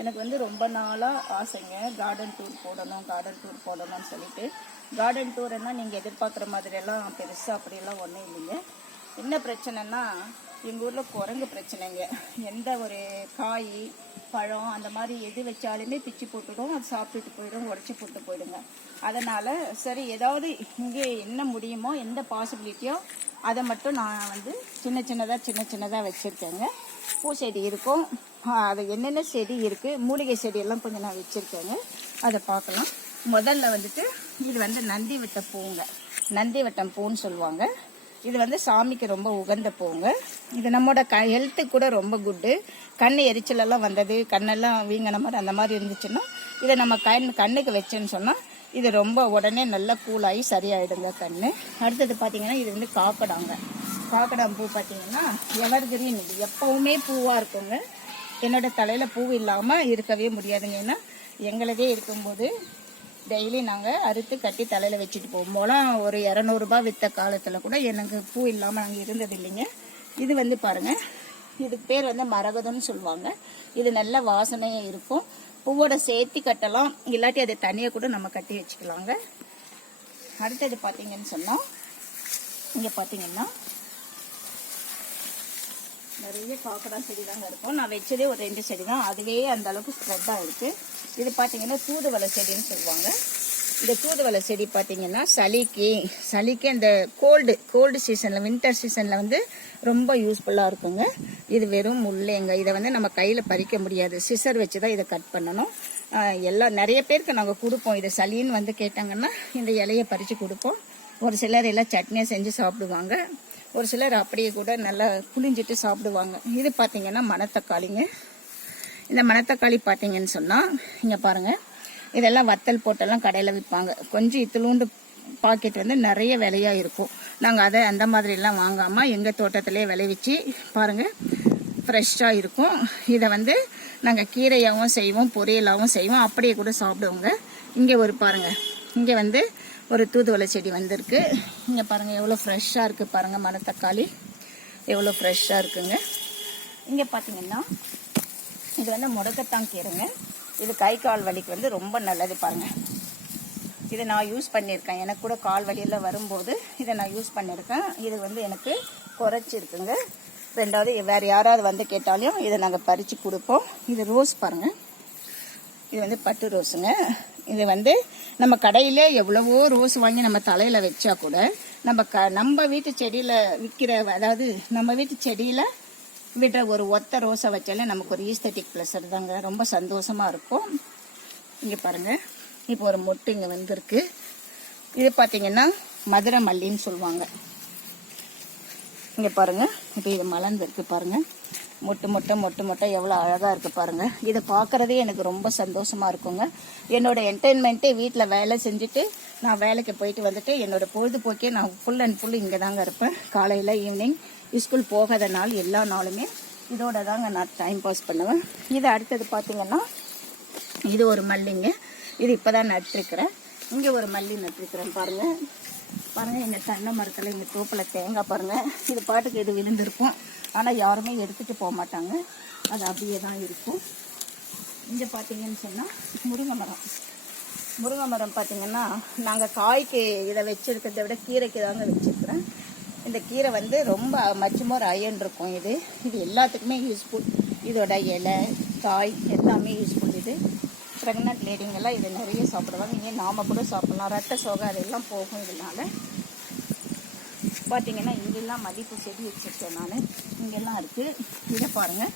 எனக்கு வந்து ரொம்ப நாளாக ஆசைங்க கார்டன் டூர் போடணும்னு சொல்லிட்டு. கார்டன் டூர்னா நீங்கள் எதிர்பார்க்குற மாதிரியெல்லாம் பெருசாக அப்படியெல்லாம் ஒன்றும் இல்லைங்க. என்ன பிரச்சனைனா எங்கள் ஊரில் குரங்கு பிரச்சனைங்க. எந்த ஒரு காய் பழம் அந்த மாதிரி எது வச்சாலுமே பிச்சு போட்டுடும், அது சாப்பிட்டுட்டு போயிடும், உடச்சி போட்டு போயிடுங்க. அதனால் சரி ஏதாவது இங்கே என்ன முடியுமோ எந்த பாசிபிலிட்டியோ அதை மட்டும் நான் வந்து சின்ன சின்னதாக வச்சுருக்கேங்க. பூச்செடி இருக்கும், அது என்னென்ன செடி இருக்குது, மூலிகை செடியெல்லாம் கொஞ்சம் நான் வச்சுருக்கேங்க. அதை பார்க்கலாம். முதல்ல வந்துட்டு இது வந்து நந்தி வட்டம் பூங்க, நந்தி வட்டம் பூன்னு சொல்லுவாங்க. இது வந்து சாமிக்கு ரொம்ப உகந்த பூங்க. இது நம்மளோட ஹெல்த்துக்கு கூட ரொம்ப குட்டு. கண் எரிச்சலெல்லாம் வந்தது, கண்ணெல்லாம் வீங்கின மாதிரி அந்த மாதிரி இருந்துச்சுன்னா இதை நம்ம கண்ணுக்கு வச்சேன்னு சொன்னால் இது ரொம்ப உடனே நல்லா கூலாகி சரியாயிடுங்க கண். அடுத்தது பார்த்தீங்கன்னா இது வந்து காக்கடாம் பூ பார்த்தீங்கன்னா எவர் கிரீன், இது எப்பவுமே பூவாக இருக்குங்க. என்னோட தலையில் பூ இல்லாமல் இருக்கவே முடியாதுங்க. ஏன்னா எங்களதே இருக்கும்போது டெய்லி நாங்கள் அறுத்து கட்டி தலையில் வச்சுட்டு போவோம். போலாம் ஒரு 200 ரூபாய் விற்ற காலத்தில் கூட எனக்கு பூ இல்லாமல் நாங்கள் இருந்தது இல்லைங்க. இது வந்து பாருங்கள், இதுக்கு பேர் வந்து மரகதம்னு சொல்லுவாங்க. இது நல்ல வாசனையாக இருக்கும். பூவோட சேர்த்தி கட்டலாம், இல்லாட்டி அதை தனியாக கூட நம்ம கட்டி வச்சுக்கலாங்க. அடுத்தது பார்த்தீங்கன்னு சொன்னால் இங்கே பார்த்தீங்கன்னா நிறைய காக்கடா செடி தாங்க இருக்கும். நான் வச்சதே ஒரு 2 செடி தான், அதுவே அந்த அளவுக்கு ஸ்ப்ரெட்டாக இருக்குது. இது பார்த்தீங்கன்னா தூதுவளை செடின்னு சொல்லுவாங்க. இந்த தூதுவளை செடி பார்த்தீங்கன்னா சளிக்கு அந்த கோல்டு சீசனில், வின்டர் சீசனில் வந்து ரொம்ப யூஸ்ஃபுல்லாக இருக்குங்க. இது வெறும் முள்ளைங்க. இதை வந்து நம்ம கையில் பறிக்க முடியாது, சிசர் வச்சு தான் இதை கட் பண்ணணும். நிறைய பேருக்கு நாங்கள் கொடுப்போம். இது சளின்னு வந்து கேட்டாங்கன்னா இந்த இலையை பறித்து கொடுப்போம். ஒரு சிலர் எல்லாம் சட்னியை செஞ்சு சாப்பிடுவாங்க, ஒரு சிலர் அப்படியே கூட நல்லா புளிஞ்சிட்டு சாப்பிடுவாங்க. இது பார்த்தீங்கன்னா மணத்தக்காளிங்க. இந்த மணத்தக்காளி பார்த்தீங்கன்னு சொன்னால் இங்கே பாருங்கள், இதெல்லாம் வத்தல் போட்டெல்லாம் கடையில் விற்பாங்க. கொஞ்சம் இத்துளூண்டு பாக்கெட் வந்து நிறைய விலையாக இருக்கும். நாங்கள் அந்த மாதிரிலாம் வாங்காமல் எங்கள் தோட்டத்திலே விளைவிச்சு பாருங்கள், ஃப்ரெஷ்ஷாக இருக்கும். இதை வந்து நாங்கள் கீரையாகவும் செய்வோம், பொரியலாகவும் செய்வோம், அப்படியே கூட சாப்பிடுவோங்க. இங்கே பாருங்கள், இங்கே வந்து ஒரு தூதுவளை செடி வந்திருக்கு. இங்கே பாருங்கள் எவ்வளோ ஃப்ரெஷ்ஷாக இருக்குது பாருங்கள், மணத்தக்காளி எவ்வளோ ஃப்ரெஷ்ஷாக இருக்குங்க. இங்கே பார்த்தீங்கன்னா இது வந்து முடக்கத்தான் கீரைங்க. இது கை கால் வலிக்கு வந்து ரொம்ப நல்லது பாருங்கள். இதை நான் யூஸ் பண்ணியிருக்கேன், எனக்கு கூட கால் வலியெல்லாம் வரும்போது இதை நான் யூஸ் பண்ணியிருக்கேன். இது வந்து எனக்கு குறைச்சிருக்குங்க. ரெண்டாவது வேறு யாராவது வந்து கேட்டாலும் இதை நாங்கள் பறித்து கொடுப்போம். இது ரோஸ் பாருங்கள், இது வந்து பட்டு ரோஸுங்க. இது வந்து நம்ம கடையிலே எவ்வளவோ ரோஸ் வாங்கி நம்ம தலையில் வச்சா கூட நம்ம வீட்டு செடியில் விற்கிற, அதாவது நம்ம வீட்டு செடியில் விடுற ஒரு ஒத்த ரோஸை வச்சாலே நமக்கு ஒரு ஈஸ்தட்டிக் ப்ளஸர் தாங்க, ரொம்ப சந்தோஷமாக இருக்கும். இங்கே பாருங்கள், இப்போ ஒரு மொட்டு இங்கே வந்திருக்கு. இது பார்த்தீங்கன்னா மதுரை மல்லின்னு சொல்லுவாங்க. இங்கே பாருங்கள், இப்போ இது மலர்ந்துருக்கு பாருங்கள், மொட்டை எவ்வளோ அழகாக இருக்குது பாருங்கள். இதை பார்க்குறதே எனக்கு ரொம்ப சந்தோஷமாக இருக்குங்க. என்னோடய என்டர்டைன்மெண்ட்டே வீட்டில் வேலை செஞ்சுட்டு நான் வேலைக்கு போயிட்டு வந்துட்டு என்னோடய பொழுதுபோக்கே நான் ஃபுல் அண்ட் ஃபுல் இங்கே தாங்க இருப்பேன். காலையில் ஈவினிங் ஸ்கூல் போகாத நாள் எல்லா நாளுமே இதோட தாங்க நான் டைம் பாஸ் பண்ணுவேன். இது அடுத்தது பார்த்தீங்கன்னா இது ஒரு மல்லிங்க. இது இப்போ தான் நட்டுருக்கிறேன். இங்கே ஒரு மல்லி நட்டுருக்கிறேன் பாருங்கள். எங்கள் தென்னை மரத்தில் எங்கள் தோப்பில் தேங்காய் பாருங்கள், இது பாட்டுக்கு இது விழுந்திருக்கும், ஆனால் யாருமே எடுத்துகிட்டு போக மாட்டாங்க, அது அப்படியே தான் இருக்கும். இங்கே பார்த்தீங்கன்னு சொன்னால் முருங்கை மரம் பார்த்தீங்கன்னா நாங்கள் காய்க்கு இதை வச்சுருக்கிறத விட கீரைக்கு தாங்க வச்சுருக்கிறேன். இந்த கீரை வந்து ரொம்ப மச் மோர் அயன் இருக்கும். இது எல்லாத்துக்குமே யூஸ்ஃபுல். இதோட இலை காய் எல்லாமே யூஸ்ஃபுல். இது ப்ரெக்னென்ட் லேடிங்கெல்லாம் இதை நிறைய சாப்பிடுவாங்க. இங்கே நாம் கூட சாப்பிட்லாம், ரத்த சோகை அதெல்லாம் போகும். இதனால பார்த்தீங்கன்னா இங்கெல்லாம் மல்லிப்பூ செடி வச்சுருக்கேன் நான், இங்கெல்லாம் இருக்குது. இதை பாருங்கள்,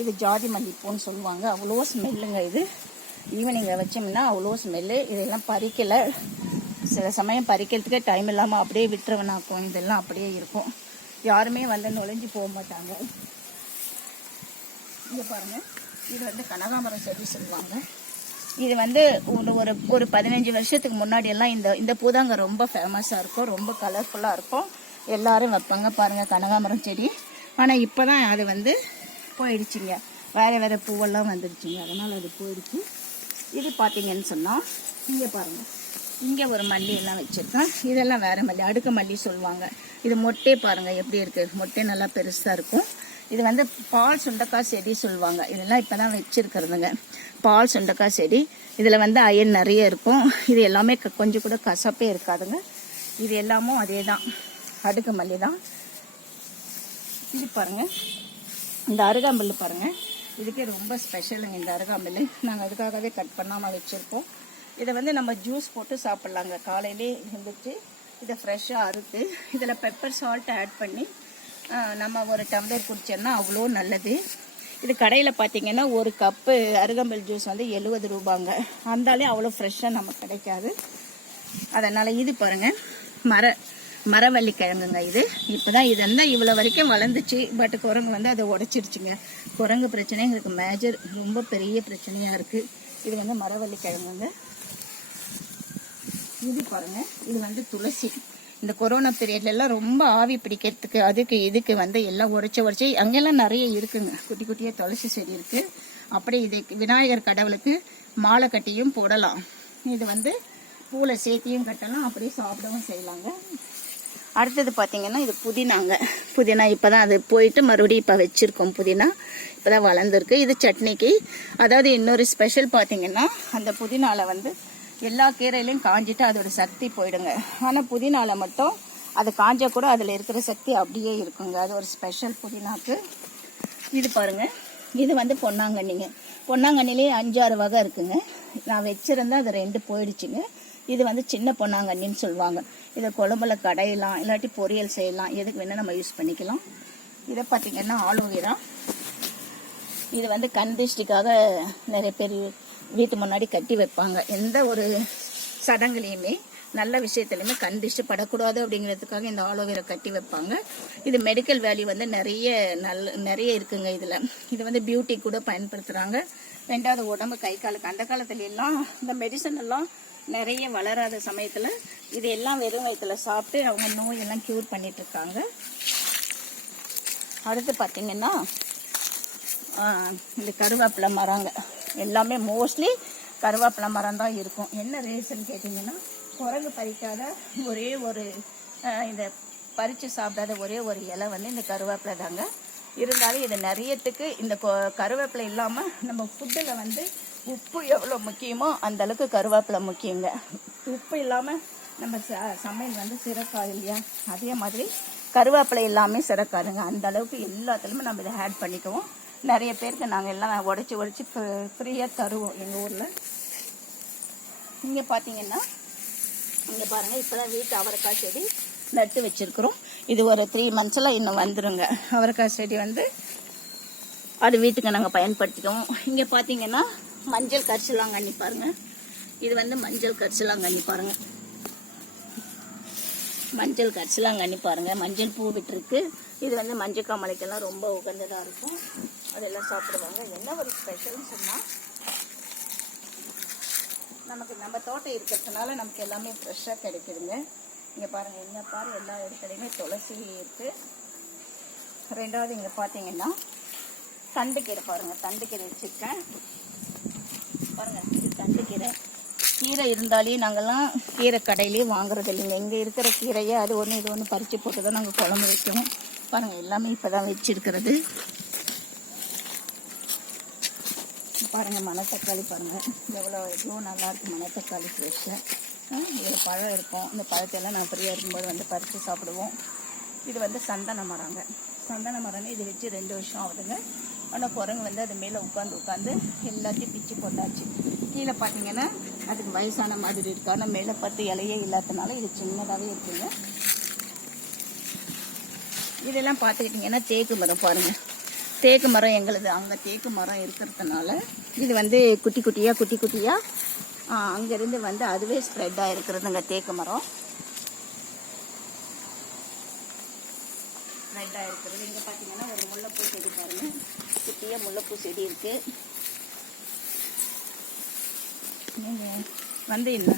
இது ஜாதி மல்லிப்பூன்னு சொல்லுவாங்க. அவ்வளோ ஸ்மெல்லுங்க. இது ஈவினிங்கில் வச்சோம்னா அவ்வளோ ஸ்மெல்லு. இதெல்லாம் பறிக்கலை, சில சமயம் பறிக்கிறதுக்கே டைம் இல்லாமல் அப்படியே விட்டுருவனாக்கும். இதெல்லாம் அப்படியே இருக்கும், யாருமே வந்து நுழைஞ்சி போக மாட்டாங்க. இங்கே பாருங்கள், இது வந்து கனகாமரம் செடி சொல்லுவாங்க. இது வந்து ஒரு 15 வருஷத்துக்கு முன்னாடி எல்லாம் இந்த பூதாங்க ரொம்ப ஃபேமஸாக இருக்கும், ரொம்ப கலர்ஃபுல்லாக இருக்கும், எல்லாரும் வைப்பாங்க பாருங்கள் கனகாமரம் செடி. ஆனால் இப்போ தான் அது வந்து போயிடுச்சுங்க, வேறு பூவெல்லாம் வந்துடுச்சுங்க, அதனால் அது போயிடுச்சு. இது பார்த்தீங்கன்னு சொன்னால் இங்கே பாருங்கள், இங்கே ஒரு மல்லி எல்லாம் வச்சுருக்கேன். இதெல்லாம் வேறு மல்லி, அடுக்கு மல்லி சொல்லுவாங்க. இது மொட்டே பாருங்கள் எப்படி இருக்குது, மொட்டே நல்லா பெருசாக இருக்கும். இது வந்து பால் சுண்டக்காய் செடி சொல்லுவாங்க. இதெல்லாம் இப்போ தான் வச்சுருக்கிறதுங்க. பால் சுண்டக்காய் செடி. இதில் வந்து அயன் நிறைய இருக்கும். இது எல்லாமே கொஞ்சம் கூட கசப்பே இருக்காதுங்க. இது எல்லாமும் அதே தான், அடுக்கு மல்லி தான். இது பாருங்கள், இந்த அருகாம்பல் பாருங்கள், இதுக்கே ரொம்ப ஸ்பெஷலுங்க இந்த அருகாம்பல். நாங்கள் அதுக்காகவே கட் பண்ணாமல் வச்சுருக்கோம். இதை வந்து நம்ம ஜூஸ் போட்டு சாப்பிட்லாங்க. காலையிலே இருந்துட்டு இதை ஃப்ரெஷ்ஷாக அறுத்து இதில் பெப்பர் சால்ட் ஆட் பண்ணி நம்ம ஒரு டம்ளர் குடிச்சோன்னா அவ்வளோ நல்லது. இது கடையில் பார்த்தீங்கன்னா ஒரு கப்பு அருகம்பல் ஜூஸ் வந்து 70 ரூபாங்க. அந்தாலே அவ்வளோ ஃப்ரெஷ்ஷாக நமக்கு கிடைக்காது. அதனால் இது பாருங்கள், மரவள்ளி கிழங்குங்க. இது இப்போ தான் இது இருந்தால் இவ்வளோ வரைக்கும் வளர்ந்துச்சு. பட் குரங்கு வந்து அதை உடச்சிருச்சுங்க. குரங்கு பிரச்சனை எங்களுக்கு மேஜர், ரொம்ப பெரிய பிரச்சனையாக இருக்குது. இது வந்து மரவள்ளி கிழங்குங்க. இது பாருங்கள், இது வந்து துளசி. இந்த கொரோனா பீரியட்லலாம் ரொம்ப ஆவி பிடிக்கிறதுக்கு அதுக்கு இதுக்கு வந்து எல்லாம் உடச்சி அங்கெல்லாம் நிறைய இருக்குங்க. குட்டி குட்டியாக துளசி செடி இருக்குது. அப்படியே இது விநாயகர் கடவுளுக்கு மாலை கட்டியும் போடலாம். இது வந்து பூவில் சேர்த்தியும் கட்டலாம், அப்படியே சாப்பிடவும் செய்யலாங்க. அடுத்தது பார்த்தீங்கன்னா இது புதினாங்க. புதினா இப்போ தான் அது போயிட்டு மறுபடியும் இப்போ வச்சுருக்கோம். புதினா இப்போ தான் வளர்ந்துருக்கு. இது சட்னிக்கு. அதாவது இன்னொரு ஸ்பெஷல் பார்த்தீங்கன்னா, அந்த புதினாவில் வந்து எல்லா கீரையிலையும் காஞ்சிட்டு அதோட சக்தி போயிடுங்க. ஆனால் புதினால மட்டும் அது காஞ்சா கூட அதில் இருக்கிற சக்தி அப்படியே இருக்குங்க. அது ஒரு ஸ்பெஷல் புதினாக்கு. இது பாருங்கள், இது வந்து பொன்னாங்கண்ணிங்க. பொன்னாங்கண்ணிலே 5-6 வகை இருக்குங்க. நான் வச்சுருந்தேன், அது 2 போயிடுச்சுங்க. இது வந்து சின்ன பொன்னாங்கண்ணின்னு சொல்லுவாங்க. இதை குழம்புல கடையலாம், இல்லாட்டி பொரியல் செய்யலாம், எதுக்கு வேணால் நம்ம யூஸ் பண்ணிக்கலாம். இதை பார்த்திங்கன்னா ஆலோவேரா. இது வந்து கண் திருஷ்டிக்காக நிறைய பேர் வீட்டு முன்னாடி கட்டி வைப்பாங்க. எந்த ஒரு சடங்குலையுமே நல்ல விஷயத்துலையுமே கண் திருஷ்டி படக்கூடாது அப்படிங்கிறதுக்காக இந்த ஆலோவேரா கட்டி வைப்பாங்க. இது மெடிக்கல் வேல்யூ வந்து நிறைய இருக்குங்க இதில். இது வந்து பியூட்டி கூட பயன்படுத்துகிறாங்க. 2வது உடம்பு கை காலுக்கு. அந்த காலத்துல எல்லாம் இந்த மெடிசன் எல்லாம் நிறைய வளராத சமயத்தில் இது எல்லாம் வெறும் வயிற்றுல சாப்பிட்டு அவங்க நோயெல்லாம் க்யூர் பண்ணிட்டு இருக்காங்க. அடுத்து பார்த்தீங்கன்னா இந்த கருவேப்பிலை மரங்க. எல்லாமே மோஸ்ட்லி கருவேப்பிலை மரம் தான் இருக்கும். என்ன ரீசன் கேட்டிங்கன்னா, குரங்கு பறிக்காத ஒரே ஒரு இதை பறித்து சாப்பிடாத ஒரே ஒரு இலை வந்து இந்த கருவேப்பிலை தாங்க. இருந்தாலும் இது நிறையத்துக்கு இந்த கருவேப்பிலை இல்லாமல் நம்ம ஃபுட்டில் வந்து உப்பு எவ்வளோ முக்கியமோ அந்த அளவுக்கு கருவேப்பிலை முக்கியங்க. உப்பு இல்லாமல் நம்ம சமையல் வந்து சிறக்காது இல்லையா? அதே மாதிரி கருவேப்பிலை எல்லாமே சிறக்காதுங்க. அந்த அளவுக்கு எல்லாத்துலேயுமே நம்ம இதை ஆட் பண்ணிக்குவோம். நிறைய பேருக்கு நாங்கள் எல்லாம் உடச்சி ஃப்ரீயாக தருவோம் எங்கள் ஊரில். இங்கே பார்த்தீங்கன்னா, இங்கே பாருங்கள், இப்போ தான் வீட்டு அவரைக்காய் செடி நட்டு வச்சுருக்குறோம். இது ஒரு 3 மந்த்ஸில் இன்னும் வந்துடுங்க. அவரைக்காய் செடி வந்து அது வீட்டுக்கு நாங்கள் பயன்படுத்திக்குவோம். இங்கே பார்த்தீங்கன்னா மஞ்சள் கரிசலாங்கண்ணி பாருங்கள். இது வந்து மஞ்சள் கரிசலாங்கண்ணி பாருங்கள். மஞ்சள் கரிசலாங்கண்ணி பாருங்கள், மஞ்சள் பூ விட்டுருக்கு. இது வந்து மஞ்சள் காமலைக்கெல்லாம் ரொம்ப உகந்ததாக இருக்கும். அதெல்லாம் சாப்பிடுவாங்க. என்ன ஒரு ஸ்பெஷல்னு சொன்னால், நமக்கு நம்ம தோட்டம் இருக்கிறதுனால நமக்கு எல்லாமே ஃப்ரெஷ்ஷாக கிடைக்குதுங்க. இங்கே பாருங்கள், என்ன பாரு எல்லா இடத்துலையுமே துளசி இருக்குது. 2வது இங்கே பார்த்தீங்கன்னா தண்டுக்கீரை பாருங்கள். தண்டுக்கீரை வச்சுருக்கேன் பாருங்கள். இது தண்டுக்கீரை. கீரை இருந்தாலே நாங்கள்லாம் கீரை கடையிலேயே வாங்குறது இல்லைங்க. இங்கே இருக்கிற கீரையை அது ஒன்று இது ஒன்று பறித்து போட்டு தான் நாங்கள் குழம்பு வைக்கணும். பாருங்கள், எல்லாமே இப்போ தான் வச்சுருக்கிறது. பாருங்கள், மணத்தக்காளி பாருங்கள், எவ்வளோ நல்லாயிருக்கு மணத்தக்காளி ஃப்ரெஷ்ஷாக. இதில் பழம் இருக்கும். இந்த பழத்தையெல்லாம் நான் ஃப்ரீயாக இருக்கும்போது வந்து பறித்து சாப்பிடுவோம். இது வந்து சந்தன மரங்க. சந்தன மரம்னு இது வச்சு 2 வருஷம் ஆகுதுங்க. ஆனால் குரங்கு வந்து அது மேலே உட்காந்து எல்லாத்தையும் பிச்சு போட்டாச்சு. கீழே பார்த்தீங்கன்னா அதுக்கு வயசான மாதிரி இருக்கு. ஆனால் மேலே பார்த்து இலையே இல்லாதனால இது சின்னதாகவே இருக்குங்க. இதெல்லாம் பார்த்துக்கிட்டிங்கன்னா தேக்கு மரம் பாருங்கள். தேக்கு மரம் எங்களுது அங்கே தேக்கு மரம் இருக்கிறதுனால இது வந்து குட்டி குட்டியாக அங்கேருந்து வந்து அதுவே ஸ்ப்ரெட்டாக இருக்கிறதுங்க. தேக்கு மரம் ஸ்ப்ரெட்டாக இருக்கிறது. இங்கே பார்த்தீங்கன்னா ஒரு முல்லைப்பூ செடி பாருங்கள். குட்டியாக முல்லைப்பூ செடி இருக்குது. நீங்கள் வந்து இல்லை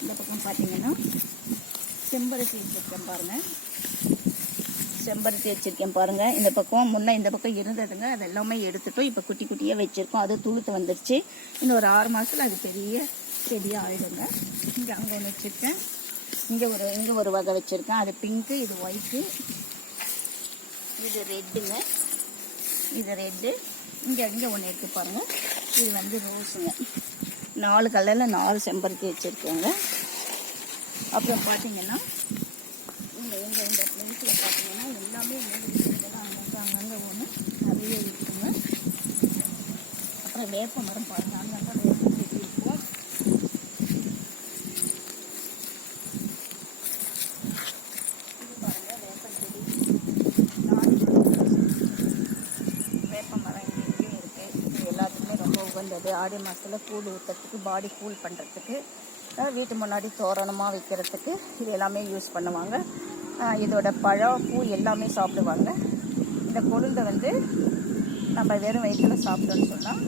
இந்த பக்கம் பார்த்தீங்கன்னா செம்பருத்தி வச்சுருக்கேன் பாருங்கள். செம்பருத்தி வச்சுருக்கேன் பாருங்கள். இந்த பக்கம் முன்னே இந்த பக்கம் இருந்ததுங்க, அது எல்லாமே எடுத்துட்டோம். இப்போ குட்டி குட்டியாக வச்சுருக்கோம். அது துளுத்து வந்துருச்சு. இன்னும் ஒரு 6 மாதத்தில் அது பெரிய செடியாக ஆகிடுங்க. இங்கே அங்கே ஒன்று வச்சுருக்கேன். இங்கே ஒரு வகை வச்சுருக்கேன். அது பிங்க்கு, இது ஒயிட்டு. இது ரெட்டுங்க, இது ரெட்டு. இங்கே இங்கே ஒன்று எடுத்து பாருங்கள், இது வந்து ரோஸுங்க. 4 கலரில் 4 செம்பருத்தி வச்சுருக்கேங்க. அப்புறம் பார்த்தீங்கன்னா இந்த பிளேஸில் பார்த்தீங்கன்னா எல்லாமே அங்கங்கே ஒன்று நிறைய இருக்குங்க. அப்புறம் வேப்ப மரம் பாருங்கள், அங்கங்கே வேப்ப செடி இருக்கும். இது பாருங்கள் வேப்ப செடி, வேப்ப மரம் இங்கேயும் இருக்குது. இது எல்லாத்துக்குமே ரொம்ப உகந்தது. ஆடி மாதத்தில் கூழ் ஊற்றுறதுக்கு, பாடி கூல் பண்ணுறதுக்கு, வீட்டு முன்னாடி தோரணமாக வைக்கிறதுக்கு இது எல்லாமே யூஸ் பண்ணுவாங்க. இதோட பழம் பூ எல்லாமே சாப்பிடுவாங்க. இந்த கொழுந்தை வந்து நம்ம வெறும் வயிற்றில் சாப்பிட்டோன்னு சொன்னால்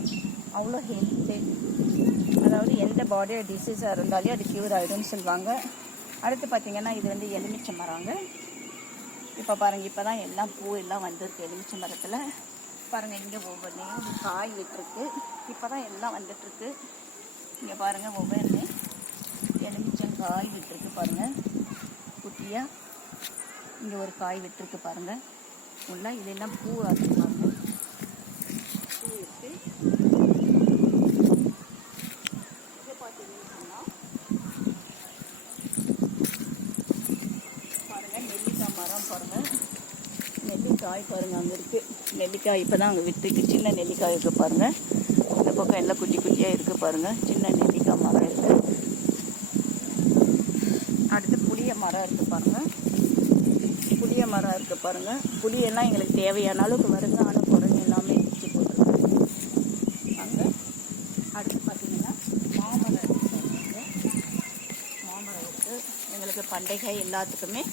அவ்வளோ ஹெல்த்து. அதாவது எந்த பாடி டிசீஸாக இருந்தாலும் அது க்யூர் ஆகிடும்னு சொல்லுவாங்க. அடுத்து பார்த்திங்கன்னா இது வந்து எலுமிச்சை மரங்க. இப்போ பாருங்கள், இப்போ தான் எல்லாம் பூ எல்லாம் வந்திருக்கு எலுமிச்சை மரத்தில். பாருங்கள், இங்கே ஒவ்வொன்றையும் காய் விட்டுருக்கு. இப்போ தான் எல்லாம் வந்துட்டுருக்கு. இங்கே பாருங்கள், ஒவ்வொன்று எலுமிச்சங்காய் விட்டுருக்கு பாருங்கள், குட்டியாக. இங்கே ஒரு காய் விட்டுருக்கு பாருங்கள், உள்ள இதெல்லாம் பூ ஆகிருப்பாங்க. பூ இருக்கு. இங்கே பார்த்தீங்கன்னு சொன்னால் பாருங்கள், நெல்லிக்காய் மரம் பாருங்கள், நெல்லிக்காய் பாருங்கள் அங்கே இருக்குது. நெல்லிக்காய் இப்போ தான் அங்கே விட்டுருக்கு. சின்ன நெல்லிக்காய் இருக்குது பாருங்கள். இந்த பக்கம் எல்லாம் குட்டி குட்டியாக இருக்குது பாருங்கள். சின்ன நெல்லிக்காய் மரம் இருக்குது. அடுத்து புளிய மரம் இருக்குது பாருங்கள், புளிய மரம் இருக்குது பாருங்கள். புளியெல்லாம் எங்களுக்கு தேவையான அளவுக்கு வருங்க. ஆனால் குறைஞ்சி எல்லாமே பிடிச்சி போட்டுருக்காங்க அங்கே. அடுத்து பார்த்திங்கன்னா மாமரம் இருக்குது. மாமரம் இருக்குது. எங்களுக்கு பண்டிகை எல்லாத்துக்குமே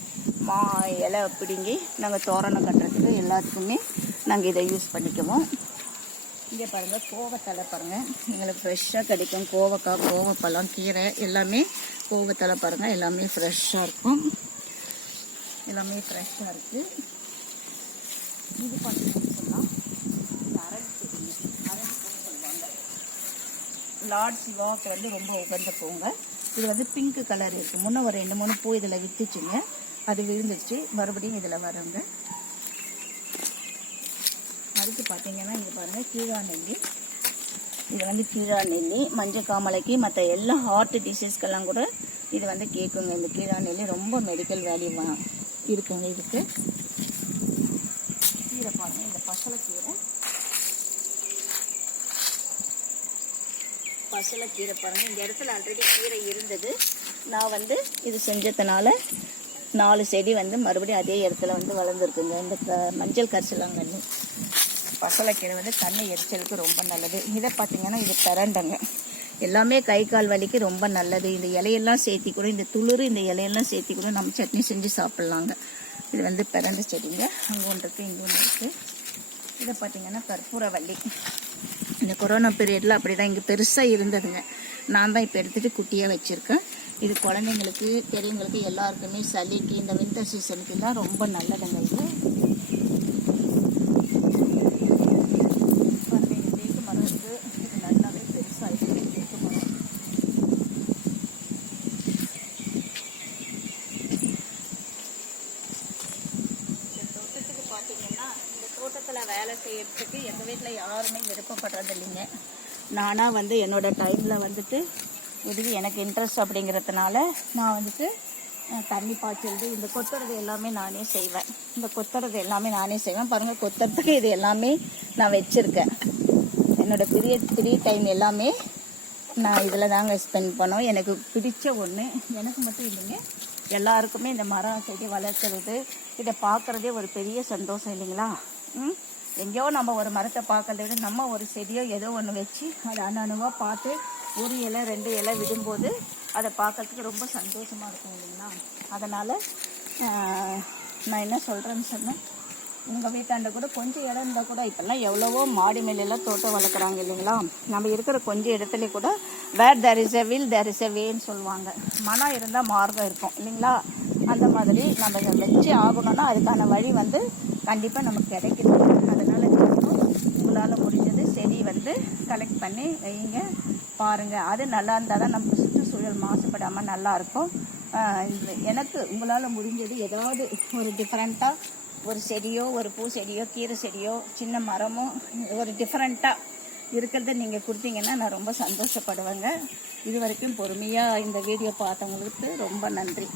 இலை பிடுங்கி நாங்கள் தோரணம் கட்டுறதுக்கு எல்லாத்துக்குமே நாங்கள் இதை யூஸ் பண்ணிக்குவோம். இங்கே பாருங்கள், கோவத்தலை பாருங்கள், எங்களுக்கு ஃப்ரெஷ்ஷாக கிடைக்கும். கோவக்காய், கோவப்பழம், கீரை எல்லாமே கோவத்தலை பாருங்கள், எல்லாமே ஃப்ரெஷ்ஷாக இருக்கும். எல்லாமே ஃப்ரெஷ்ஷாக இருக்குது. இது பார்த்தீங்கன்னு சொன்னால் இது அரளி செடிங்க, அரளி பூ சொல்லுவாங்க. லார்ட் சிவாவுக்கு வந்து ரொம்ப உகந்த பூங்க. இது வந்து பிங்க் கலர் இருக்குது. முன்னே ஒரு 2-3 பூ இதில் விற்றுச்சுங்க, அது விழுந்துச்சு, மறுபடியும் இதில் வருங்க. அடுத்து பார்த்தீங்கன்னா இது பாருங்கள், கீழா நெல்லி. இது வந்து கீழா நெல்லி மஞ்சள் காமலைக்கு மற்ற எல்லா ஹார்ட் டிசீஸ்க்கெல்லாம் கூட இது வந்து கேட்குங்க. இந்த கீழா நெல்லி ரொம்ப மெடிக்கல் வேல்யூ இருக்குங்க. இதுக்கு கீரை பாருங்கள், இந்த பசலைக்கீரை, பசலைக்கீரை பாருங்கள். இந்த இடத்துல ஆல்ரெடி கீரை இருந்தது. நான் வந்து இது செஞ்சதுனால 4 செடி வந்து மறுபடியும் அதே இடத்துல வந்து வளர்ந்துருக்குங்க. இந்த மஞ்சள் கரிசலாங்கண்ணி பசலைக்கீரை வந்து கண்ணு எரிச்சலுக்கு ரொம்ப நல்லது. இதை பார்த்தீங்கன்னா இது பிரண்டங்க, எல்லாமே கை கால் வலிக்கு ரொம்ப நல்லது. இந்த இலையெல்லாம் சேர்த்தி கூட, இந்த துளிர் இந்த இலையெல்லாம் சேர்த்தி கூட நம்ம சட்னி செஞ்சு சாப்பிட்லாங்க. இது வந்து பிரண்டை செடிங்க. அங்கே ஒன்று இருக்குது, இங்கே ஒன்று இருக்குது. இதை பார்த்தீங்கன்னா கற்பூரவள்ளி. இந்த கொரோனா பீரியடில் அப்படி தான் இங்கே பெருசாக இருந்ததுங்க. நான் தான் இப்போ எடுத்துகிட்டு குட்டியாக வச்சுருக்கேன். இது குழந்தைங்களுக்கு, பெரியவங்களுக்கு எல்லாருக்குமே சளிக்கு, இந்த வின்டர் சீசனுக்கு எல்லாம் ரொம்ப நல்லதுங்க. இது தேக்கு மரம் இருக்குது. இது நல்லாவே பெருசாக இருக்குது தேக்கு மரம். இந்த தோட்டத்துக்கு பார்த்தீங்கன்னா, இந்த தோட்டத்தில் வேலை செய்யறதுக்கு எங்கள் வீட்டில் யாருமே விருப்பப்படுறது இல்லைங்க. நானாக வந்து என்னோடய டைமில் வந்துட்டு இது எனக்கு இன்ட்ரெஸ்ட் அப்படிங்கிறதுனால நான் வந்துட்டு தண்ணி பாய்ச்சது, இந்த கொத்துறது எல்லாமே நானே செய்வேன். இந்த கொத்துறது எல்லாமே நானே செய்வேன். பாருங்கள், கொத்துறதுக்கு இது எல்லாமே நான் வச்சுருக்கேன். என்னோடய ஃப்ரீ டைம் எல்லாமே நான் இதில் தாங்க ஸ்பெண்ட் பண்ணோம். எனக்கு பிடிச்ச ஒன்று, எனக்கு மட்டும் இல்லைங்க, எல்லாருக்குமே இந்த மரம் செடி வளர்க்குறது, இதை பார்க்குறதே ஒரு பெரிய சந்தோஷம் இல்லைங்களா? எங்கேயோ நம்ம ஒரு மரத்தை பார்க்கறத விட நம்ம ஒரு செடியோ ஏதோ ஒன்று வச்சு அதை அணுவாக பார்த்து ஒரு இலை 2 இலை விடும்போது அதை பார்க்கறதுக்கு ரொம்ப சந்தோஷமாக இருக்கும் இல்லைங்களா? அதனால் நான் என்ன சொல்கிறேன்னு சொன்னேன், உங்கள் வீட்டாண்ட கூட கொஞ்சம் இடம் இருந்தால் கூட, இப்போல்லாம் எவ்வளவோ மாடி மேலெல்லாம் தோட்டம் வளர்க்குறாங்க இல்லைங்களா? நம்ம இருக்கிற கொஞ்சம் இடத்துல கூட where there is a will there is a வேன்னு சொல்லுவாங்க. மனம் இருந்தால் மார்க்கம் இருக்கும் இல்லைங்களா? அந்த மாதிரி நம்ம இதை வச்சு ஆகணும்னா அதுக்கான வழி வந்து கண்டிப்பாக நமக்கு கிடைக்குது. அதனால் உங்களால் முடிஞ்சது செடி வந்து கலெக்ட் பண்ணி வைங்க, பாருங்கள். அது நல்லா இருந்தால் தான் நமக்கு சுற்றுச்சூழல் மாசுபடாமல் நல்லாயிருக்கும். எனக்கு உங்களால் முடிஞ்சது ஏதாவது ஒரு டிஃப்ரெண்ட்டாக ஒரு செடியோ ஒரு பூ செடியோ கீரை செடியோ சின்ன மரமோ ஒரு டிஃப்ரெண்ட்டாக இருக்கிறத நீங்கள் கொடுத்தீங்கன்னா நான் ரொம்ப சந்தோஷப்படுவேங்க. இது வரைக்கும் பொறுமையாக இந்த வீடியோ பார்த்தவங்களுக்கு ரொம்ப நன்றி.